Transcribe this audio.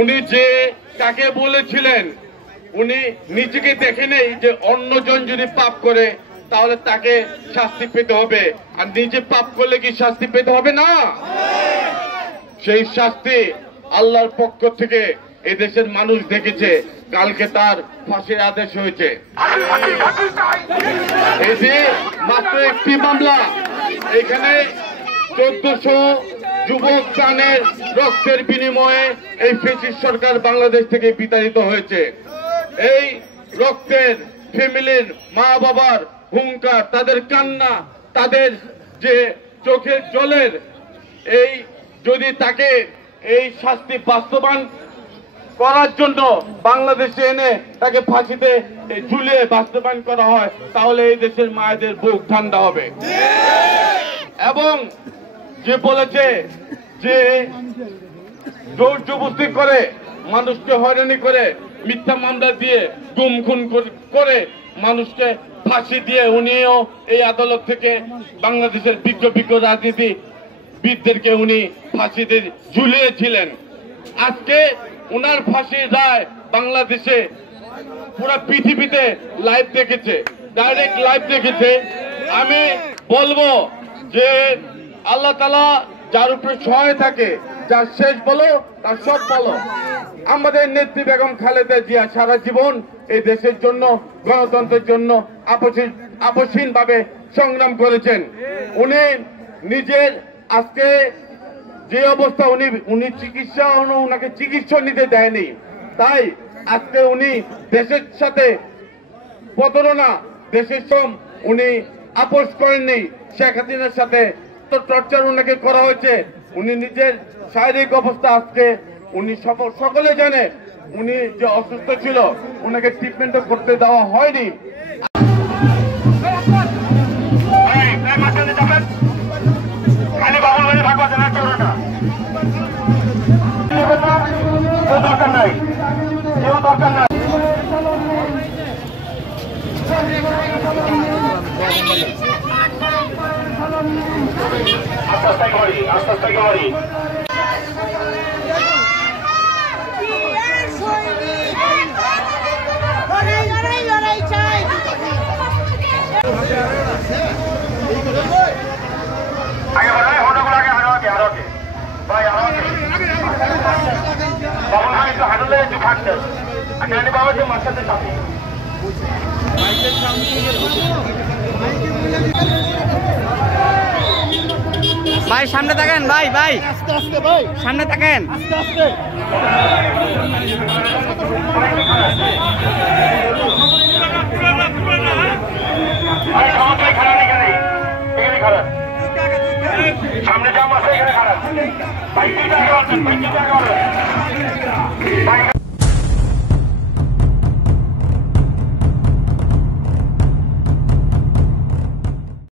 উনি যে কাকে বলেছিলেন উনি নিজেকে দেখে নেই যে অন্যজন যদি পাপ করে তাহলে তাকে শাস্তি পেতে হবে, আর নিজে পাপ করলে কি শাস্তি পেতে হবে না? সেই শাস্তি আল্লাহর পক্ষ থেকে এই দেশের মানুষ দেখেছে। কালকে তার ফাঁসির আদেশ হয়েছে। এই যে মাত্র একটি মামলা, এখানে 1400 যুবক প্রাণের রক্তের বিনিময়ে এই ফ্যাসিস্ট সরকার বাংলাদেশ থেকে বিতাড়িত হয়েছে। এই রক্তের ফ্যামিলির মা বাবার হুঙ্কার, তাদের কান্না, তাদের যে চোখের জলের এই যদি তাকে এই শাস্তি বাস্তবায়ন করার জন্য বাংলাদেশে এনে তাকে ফাঁসিতে ঝুলিয়ে বাস্তবায়ন করা হয় তাহলে এই দেশের মায়েদের বুক ঠান্ডা হবে। এবং যে বলেছে যে জোর জবরদস্তি করে মানুষকে হয়রানি করে মিথ্যা মামলা দিয়ে গুম খুন করে মানুষকে ফাঁসি দিয়ে উনিও এই আদালত থেকে বাংলাদেশের বিজ্ঞ রাজনীতিবিদদেরকে উনি ফাঁসিতে ঝুলিয়েছিলেন। আজকে উনার ফাঁসির রায় বাংলাদেশে পুরো পৃথিবীতে লাইভ দেখেছে, ডাইরেক্ট লাইভ দেখেছে। আমি বলবো যে আল্লাহ তাআলা যার উপরে সহায় থাকে, যার শেষ বলো তার সব বলো। আমাদের নেত্রী বেগম খালেদা জিয়া সারা জীবন এই দেশের জন্য, গণতন্ত্রের জন্য আপসহীনভাবে সংগ্রাম করেছেন। উনি নিজের আজকে যে অবস্থা, উনি চিকিৎসা ওনাকে চিকিৎসা নিতে দেয়নি, তাই আজকে উনি দেশের সাথে প্রতারণা, দেশের শ্রম উনি আপোষ করেননি। শেখ হাসিনার সাথে তো টর্চার ওনাকে করা হয়েছে। উনি নিজের শারীরিক অবস্থা আজকে উনি সকলে জানে, উনি যে অসুস্থ ছিল ওনাকে ট্রিটমেন্টও করতে দেওয়া হয়নি। ভাই সামনে তাকান, ভাই ভাই আস্তে আস্তে, ভাই সামনে তাকান, আস্তে আস্তে। সামনে জাম আছে, এখানে খারাপ ভাই,